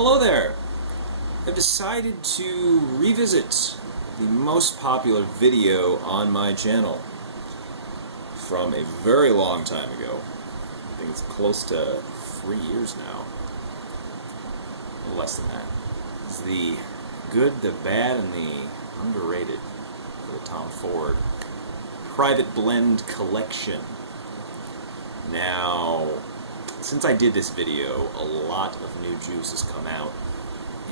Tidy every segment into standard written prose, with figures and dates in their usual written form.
Hello there! I've decided to revisit the most popular video on my channel from a very long time ago. I think it's close to 3 years now. Less than that. It's the good, the bad, and the underrated for the Tom Ford Private Blend Collection. Now, since I did this video, a lot of new juice has come out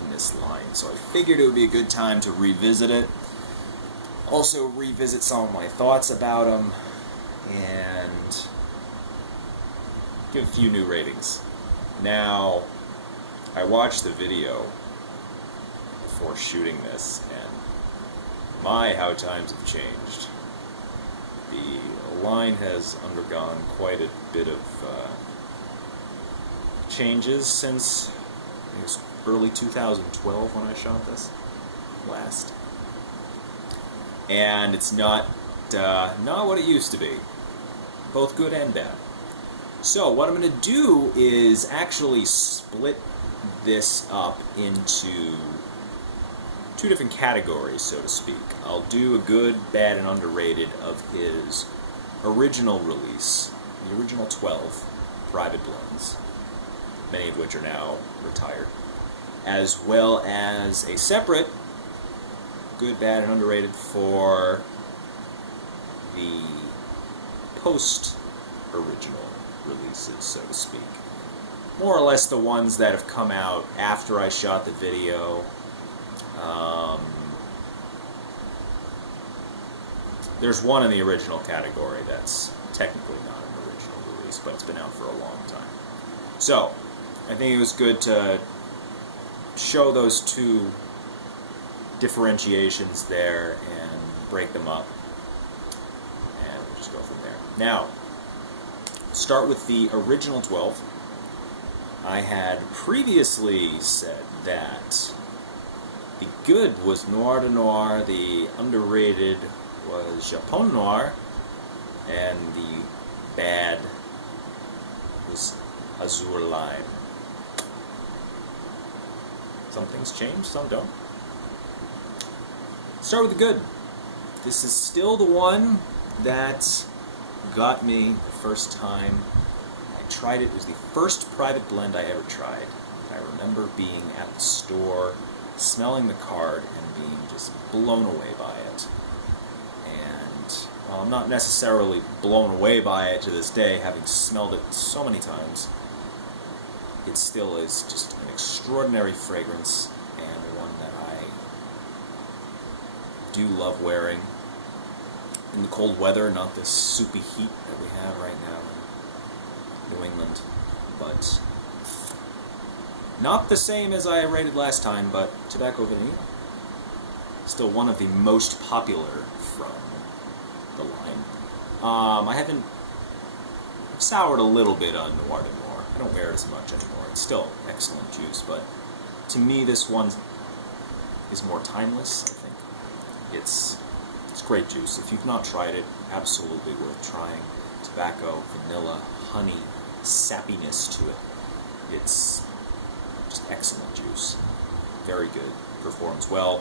in this line, so I figured it would be a good time to revisit it. Also revisit some of my thoughts about them, and give a few new ratings. Now, I watched the video before shooting this, and my, how times have changed. The line has undergone quite a bit of changes since I guess early 2012 when I shot this last, and it's not what it used to be, both good and bad. So what I'm going to do is actually split this up into two different categories, so to speak. I'll do a good, bad, and underrated of his original release, the original 12 private blends, many of which are now retired, as well as a separate good, bad, and underrated for the post-original releases, so to speak. More or less the ones that have come out after I shot the video. There's one in the original category that's technically not an original release, but it's been out for a long time. So, I think it was good to show those two differentiations there and break them up, and we'll just go from there. Now, start with the original 12. I had previously said that the good was Noir de Noir, the underrated was Japon Noir, and the bad was Azur Lime. Some things change, some don't. Start with the good. This is still the one that got me the first time I tried it. It was the first private blend I ever tried. I remember being at the store, smelling the card, and being just blown away by it. And while I'm not necessarily blown away by it to this day, having smelled it so many times, it still is just an extraordinary fragrance, and one that I do love wearing in the cold weather, not this soupy heat that we have right now in New England. But not the same as I rated last time, but Tobacco Vanille, still one of the most popular from the line. I've soured a little bit on Noir de Noir. I don't wear it as much anymore. It's still excellent juice, but to me this one is more timeless, I think. It's great juice. If you've not tried it, absolutely worth trying. Tobacco, vanilla, honey, sappiness to it. It's just excellent juice. Very good. Performs well.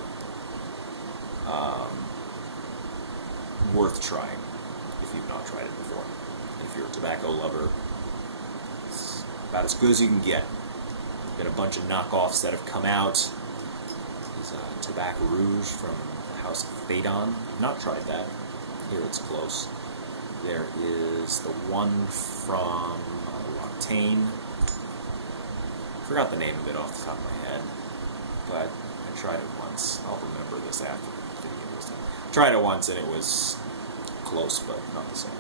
Worth trying if you've not tried it before. And if you're a tobacco lover, it's about as good as you can get. Been a bunch of knockoffs that have come out. There's Tobacco Rouge from the House of Phaedon. Not tried that. Here it's close. There is the one from Loctane. Forgot the name of it off the top of my head, but I tried it once. I'll remember this after the video was done. Tried it once and it was close, but not the same.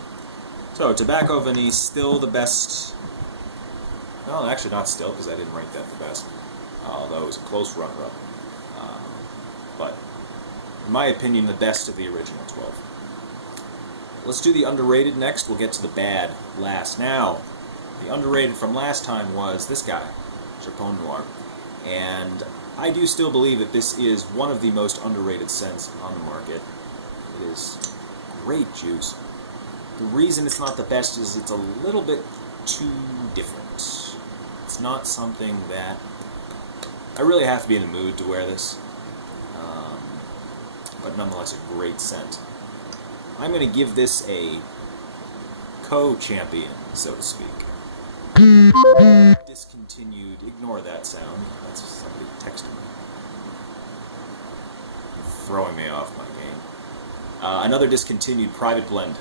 So, Tobacco Vanille, still the best. Well, actually not still, because I didn't rank that the best, although it was a close runner-up. But, in my opinion, the best of the original 12. Let's do the underrated next. We'll get to the bad last. Now, the underrated from last time was this guy, Japon Noir. And I do still believe that this is one of the most underrated scents on the market. It is great juice. The reason it's not the best is it's a little bit too different. It's not something that I really have to be in the mood to wear this, but nonetheless a great scent. I'm going to give this a co-champion, so to speak. Discontinued. Ignore that sound. That's somebody texting me. Throwing me off my game. Another discontinued private blend.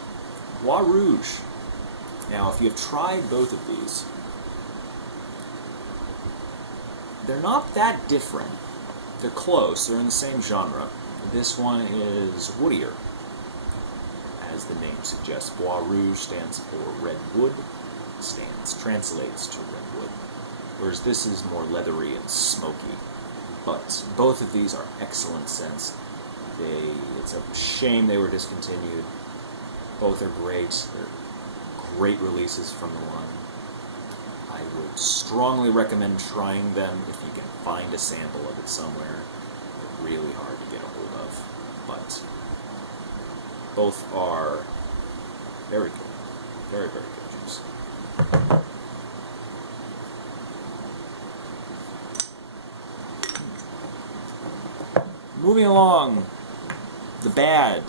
Bois Rouge. Now, if you have tried both of these, they're not that different. They're close. They're in the same genre. This one is woodier. As the name suggests, Bois Rouge stands for red wood. Translates to red wood. Whereas this is more leathery and smoky. But both of these are excellent scents. It's a shame they were discontinued. Both are great. They're great releases from the line. I would strongly recommend trying them if you can find a sample of it somewhere. They're really hard to get a hold of. But both are very good. Very, very good juice. Moving along. The bad.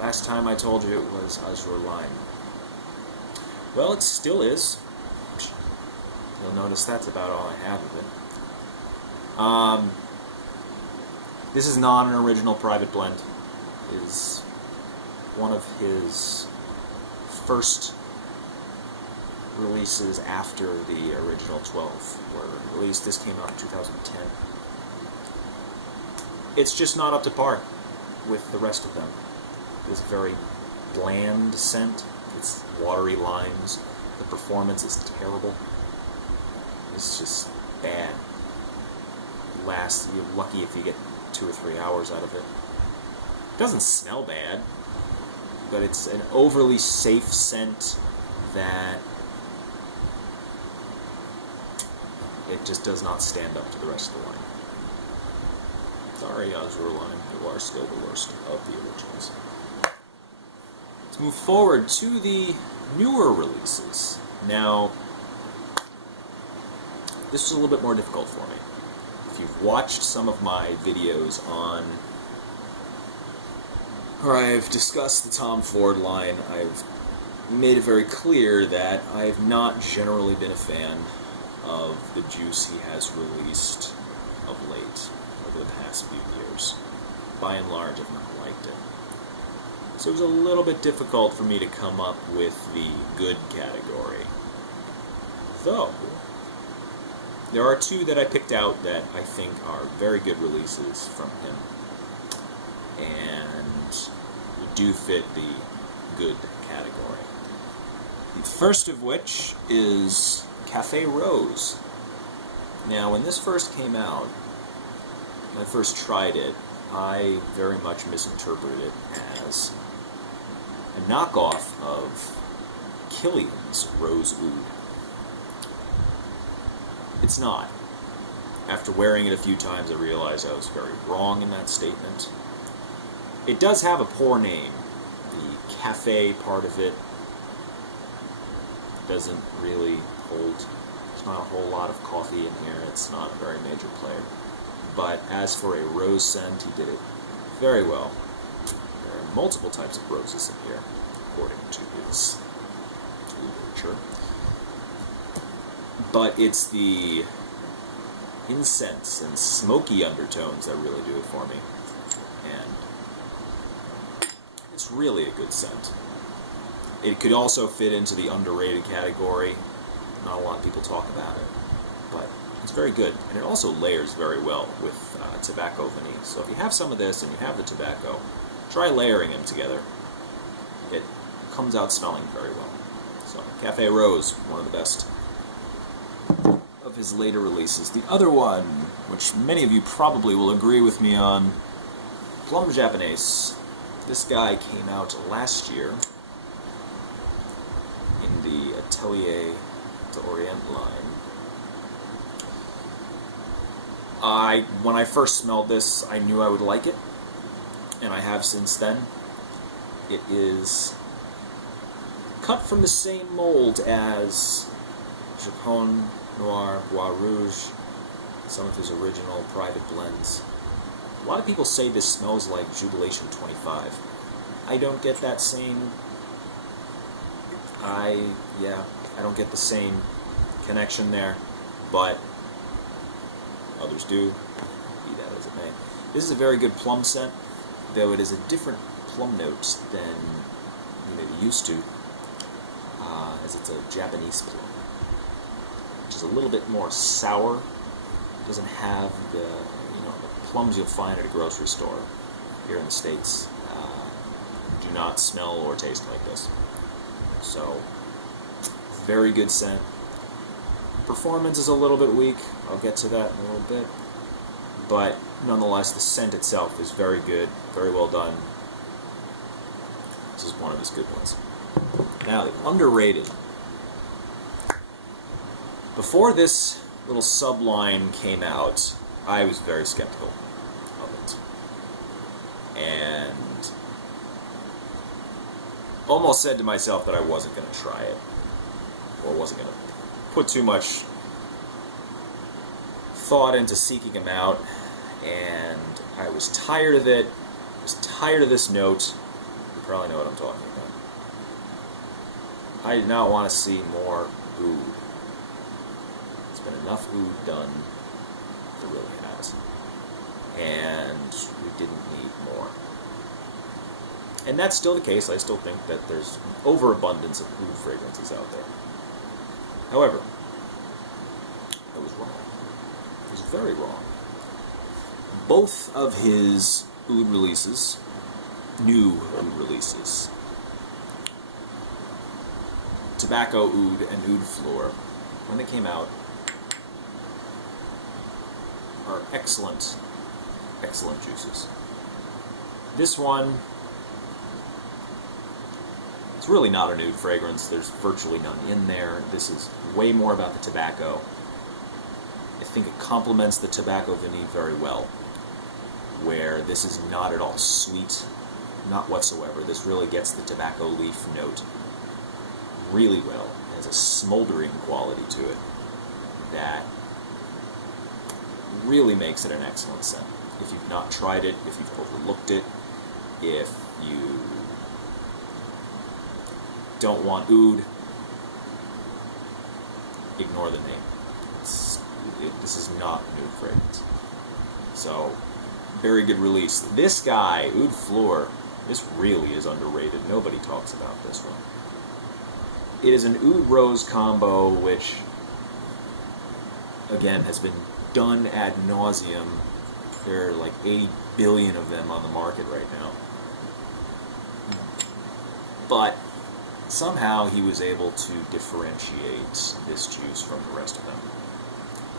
Last time I told you it was Azure Lime. Well, it still is. You'll notice that's about all I have of it. This is not an original private blend. It is one of his first releases after the original 12 were released. This came out in 2010. It's just not up to par with the rest of them. It's a very bland scent. It's watery limes. The performance is terrible. It's just bad. You're lucky if you get 2 or 3 hours out of it. It doesn't smell bad, but it's an overly safe scent that it just does not stand up to the rest of the line. Sorry, Azure Lime, you are still the worst of the originals. Let's move forward to the newer releases. Now, this is a little bit more difficult for me. If you've watched some of my videos where I've discussed the Tom Ford line, I've made it very clear that I've not generally been a fan of the juice he has released of late, over the past few years. By and large, I've not liked it. So it was a little bit difficult for me to come up with the good category. Though, there are 2 that I picked out that I think are very good releases from him. And do fit the good category. The first of which is Cafe Rose. Now, when this first came out, when I first tried it, I very much misinterpreted it as a knockoff of Killian's Rose Oud. It's not. After wearing it a few times, I realized I was very wrong in that statement. It does have a poor name. The cafe part of it doesn't really hold. There's not a whole lot of coffee in here. It's not a very major player. But as for a rose scent, he did it very well. There are multiple types of roses in here, according to his literature. But it's the incense and smoky undertones that really do it for me. And it's really a good scent. It could also fit into the underrated category. Not a lot of people talk about it, but it's very good. And it also layers very well with tobacco vanille. So if you have some of this and you have the tobacco, try layering them together. It comes out smelling very well. So Cafe Rose, one of the best of his later releases. The other one, which many of you probably will agree with me on, Plum Japonais. This guy came out last year in the Atelier d'Orient line. When I first smelled this, I knew I would like it, and I have since then. It is cut from the same mold as Japon Noir, Bois Rouge, some of his original private blends. A lot of people say this smells like Jubilation 25. I don't get that same... I don't get the same connection there, but others do, be that as it may. This is a very good plum scent, though it is a different plum note than you may be used to, as it's a Japanese plum, which is a little bit more sour. It doesn't have the plums you'll find at a grocery store here in the States. Do not smell or taste like this. So, very good scent. Performance is a little bit weak. I'll get to that in a little bit. But nonetheless, the scent itself is very good, very well done. This is one of his good ones. Now, the underrated. Before this little subline came out, I was very skeptical of it. And almost said to myself that I wasn't going to try it, or wasn't going to put too much thought into seeking him out, and I was tired of it. I was tired of this note. You probably know what I'm talking about. I did not want to see more oud. There's been enough oud done. There really has. And we didn't need more. And that's still the case. I still think that there's an overabundance of oud fragrances out there. However, I was wrong. I was very wrong. Both of his oud releases, new oud releases, Tobacco Oud and Oud Fleur, when they came out, are excellent, excellent juices. This one, it's really not an oud fragrance. There's virtually none in there. This is way more about the tobacco. I think it complements the Tobacco Vanille very well, where this is not at all sweet, not whatsoever. This really gets the tobacco leaf note really well. It has a smoldering quality to it that really makes it an excellent scent. If you've not tried it, if you've overlooked it, if you don't want oud, ignore the name. This is not a new fragrance. So, very good release. This guy, Oud Fleur, this really is underrated. Nobody talks about this one. It is an oud rose combo, which, again, has been done ad nauseum. There are like 80 billion of them on the market right now. But somehow he was able to differentiate this juice from the rest of them.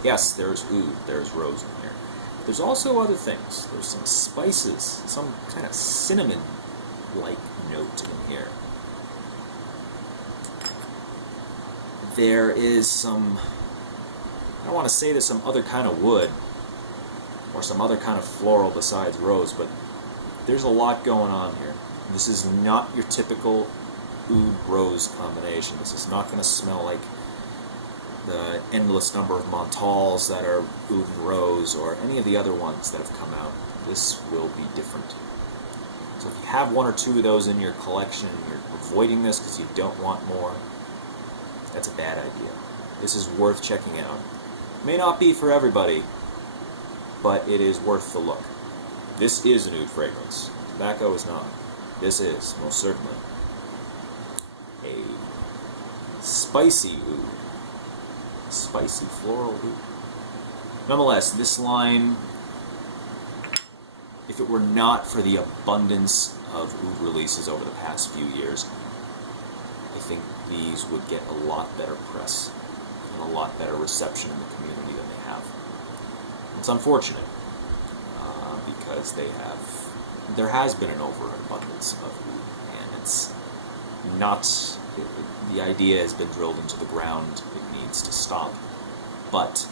Yes, there's oud, there's rose in here. There's also other things. There's some spices, some kind of cinnamon-like note in here. There is some, I don't want to say there's some other kind of wood, or some other kind of floral besides rose, but there's a lot going on here. This is not your typical oud-rose combination. This is not going to smell like the endless number of Montals that are oud and rose, or any of the other ones that have come out. This will be different. So if you have one or two of those in your collection and you're avoiding this because you don't want more, that's a bad idea. This is worth checking out. May not be for everybody, but it is worth the look. This is an oud fragrance. Tobacco is not. This is, most certainly, a spicy oud. Spicy floral oud. Nonetheless, this line, if it were not for the abundance of oud releases over the past few years, I think these would get a lot better press and a lot better reception in the community than they have. It's unfortunate, because there has been an overabundance of oud, and it's not, the idea has been drilled into the ground. It needs to stop. But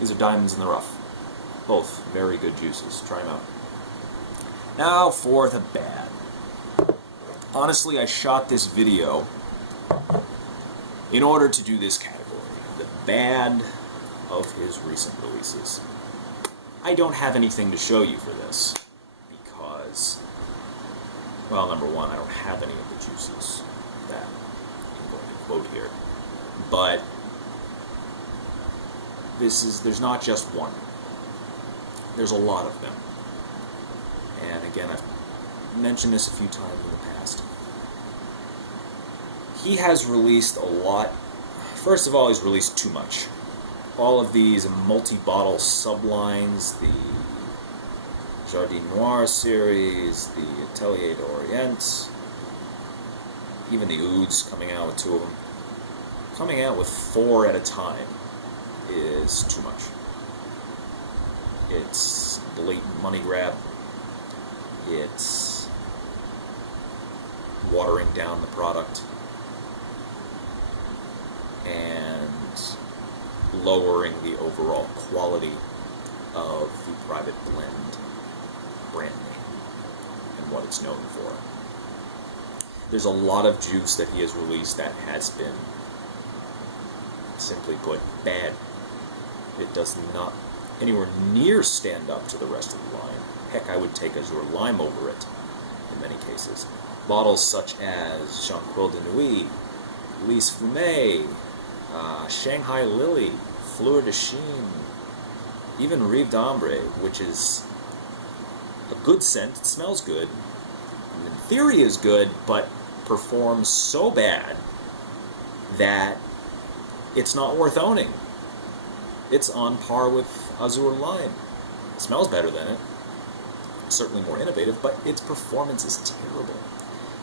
these are diamonds in the rough. Both very good juices. Try them out. Now for the bad. Honestly, I shot this video in order to do this category, the bad of his recent releases, I don't have anything to show you for this, because, well, number one, I don't have any of the juices that I'm going to quote here, but there's not just one. There's a lot of them. And again, I've mentioned this a few times in the past. He has released a lot. First of all, he's released too much. All of these multi-bottle sublines, the Jardin Noir series, the Atelier d'Orient, even the Ouds coming out with 2 of them. Coming out with 4 at a time is too much. It's blatant money grab. It's watering down the product and lowering the overall quality of the private blend brand name and what it's known for. There's a lot of juice that he has released that has been, simply put, bad. It does not anywhere near stand up to the rest of the line. Heck, I would take Azure Lime over it in many cases. Bottles such as Jonquil de Nuit, Lys Fumé, Shanghai Lily, Fleur de Chine, even Rive d'Ambre, which is a good scent, it smells good, and in theory is good, but performs so bad that it's not worth owning. It's on par with Azure Lime. It smells better than it. Certainly more innovative, but its performance is terrible.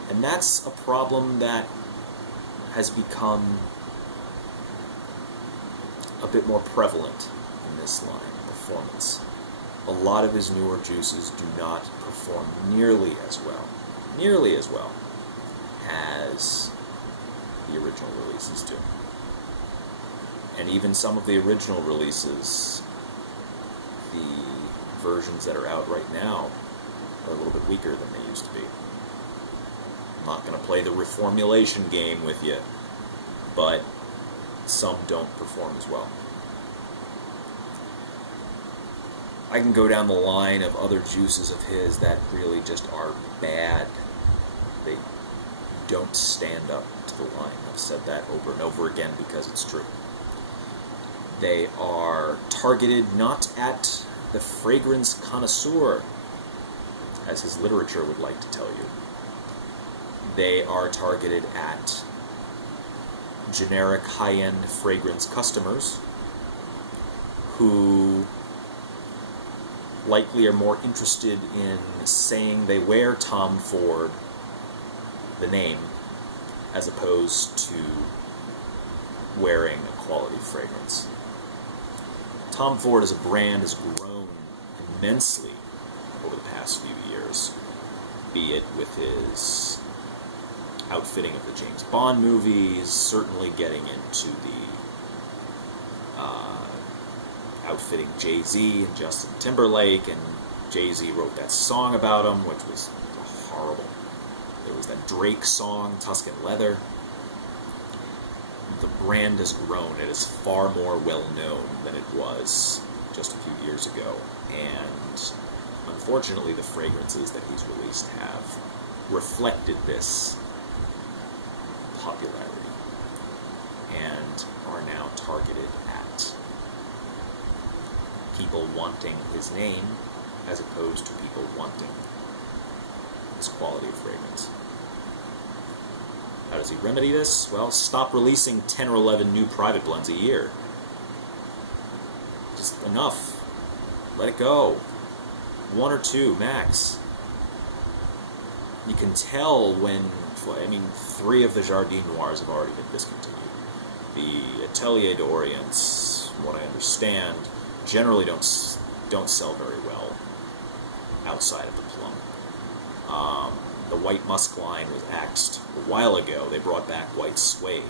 And that's a problem that has become a bit more prevalent in this line, performance. A lot of his newer juices do not perform nearly as well as the original releases do. And even some of the original releases, the versions that are out right now, are a little bit weaker than they used to be. I'm not going to play the reformulation game with you, but some don't perform as well. I can go down the line of other juices of his that really just are bad. They don't stand up to the line. I've said that over and over again because it's true. They are targeted not at the fragrance connoisseur, as his literature would like to tell you. They are targeted at generic high-end fragrance customers who likely are more interested in saying they wear Tom Ford, the name, as opposed to wearing a quality fragrance. Tom Ford as a brand has grown immensely over the past few years, be it with his outfitting of the James Bond movies, certainly getting into the outfitting Jay-Z and Justin Timberlake, and Jay-Z wrote that song about him, which was horrible. There was that Drake song, Tuscan Leather. The brand has grown. It is far more well-known than it was just a few years ago, and unfortunately the fragrances that he's released have reflected this popularity and are now targeted at people wanting his name as opposed to people wanting his quality of fragrance. How does he remedy this? Well, stop releasing 10 or 11 new private blends a year. Just enough. Let it go. 1 or 2, max. You can tell when, 3 of the Jardin Noirs have already been discontinued. The Atelier d'Orients, from what I understand, generally don't sell very well outside of the plum. The White Musk line was axed a while ago. They brought back White Suede.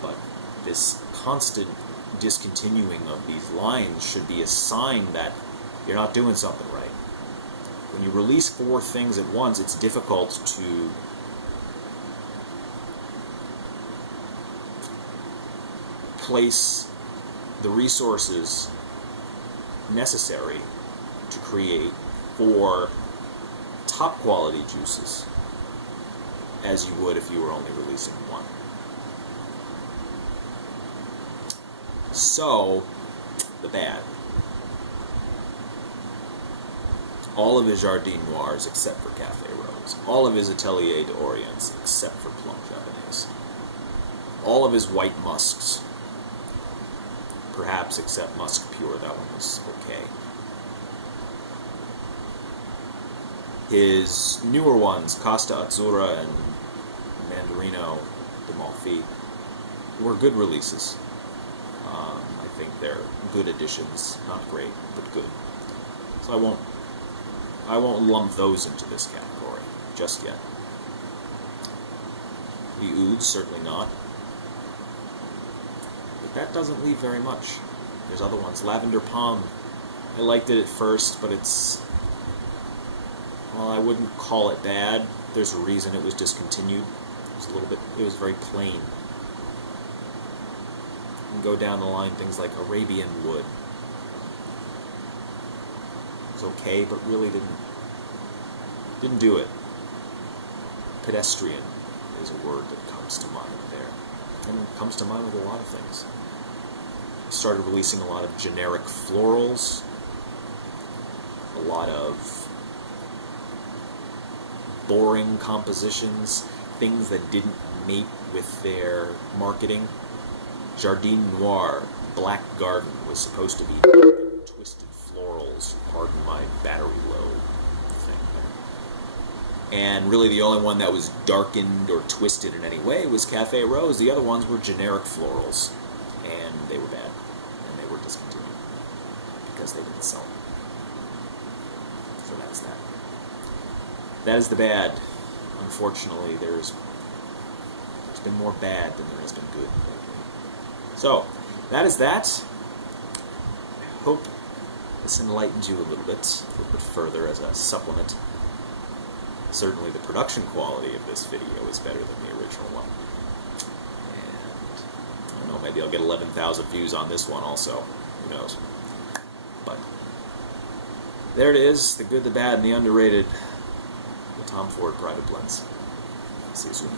But this constant discontinuing of these lines should be a sign that you're not doing something right. When you release 4 things at once, it's difficult to place the resources necessary to create 4 top quality juices as you would if you were only releasing 1. So, the bad. All of his Jardin Noirs except for Café Rose. All of his Atelier d'Orients except for Plum Javanese. All of his white musks. Perhaps except Musk Pure, that one was okay. His newer ones, Costa Azzurra and Mandarino de Malfi, were good releases. I think they're good additions. Not great, but good. So I won't lump those into this category just yet. The Ouds, certainly not. But that doesn't leave very much. There's other ones. Lavender Palm. I liked it at first, but it's... well, I wouldn't call it bad. There's a reason it was discontinued. It was very plain. You can go down the line, things like Arabian Wood. It's okay, but really didn't do it. Pedestrian is a word that comes to mind there. And it comes to mind with a lot of things. Started releasing a lot of generic florals, a lot of boring compositions, things that didn't mate with their marketing. Jardin Noir, Black Garden, was supposed to be twisted florals, pardon my battery low thing there. And really the only one that was darkened or twisted in any way was Café Rose. The other ones were generic florals, and they were bad, and they were discontinued because they didn't sell. So that's that. That is the bad. Unfortunately, there's been more bad than there has been good lately. So, that is that. I hope this enlightens you a little bit further as a supplement. Certainly the production quality of this video is better than the original one. And, I don't know, maybe I'll get 11,000 views on this one also. Who knows? But, there it is, the good, the bad, and the underrated. The Tom Ford Private Blends. See you soon.